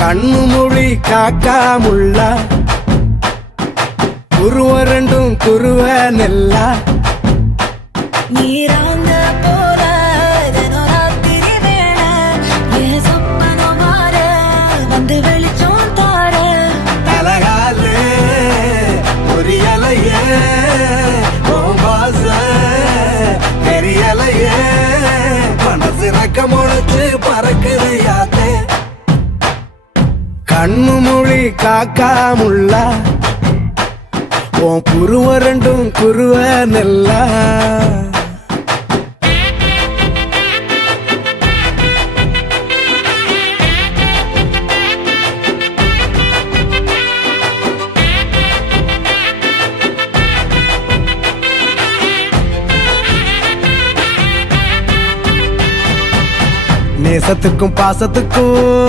கண்ணு மொழி காக்காமுள்ள குருவ ரெண்டும் குருவ நெல்லா நீராங்க போல தினராத்திரி வேண என் சொப்பனம் மாற வந்து வெளிச்சம் தார தலகாலே பொரியலையே ஓம்பாச பெரியலையே மனசு ரக்க முளைச்சு பறக்குது யாத்தே கண்ணு மொழி காக்காமுள்ள உன் குருவ ரெண்டும் குருவ நெல்லா நேசத்துக்கும் பாசத்துக்கும்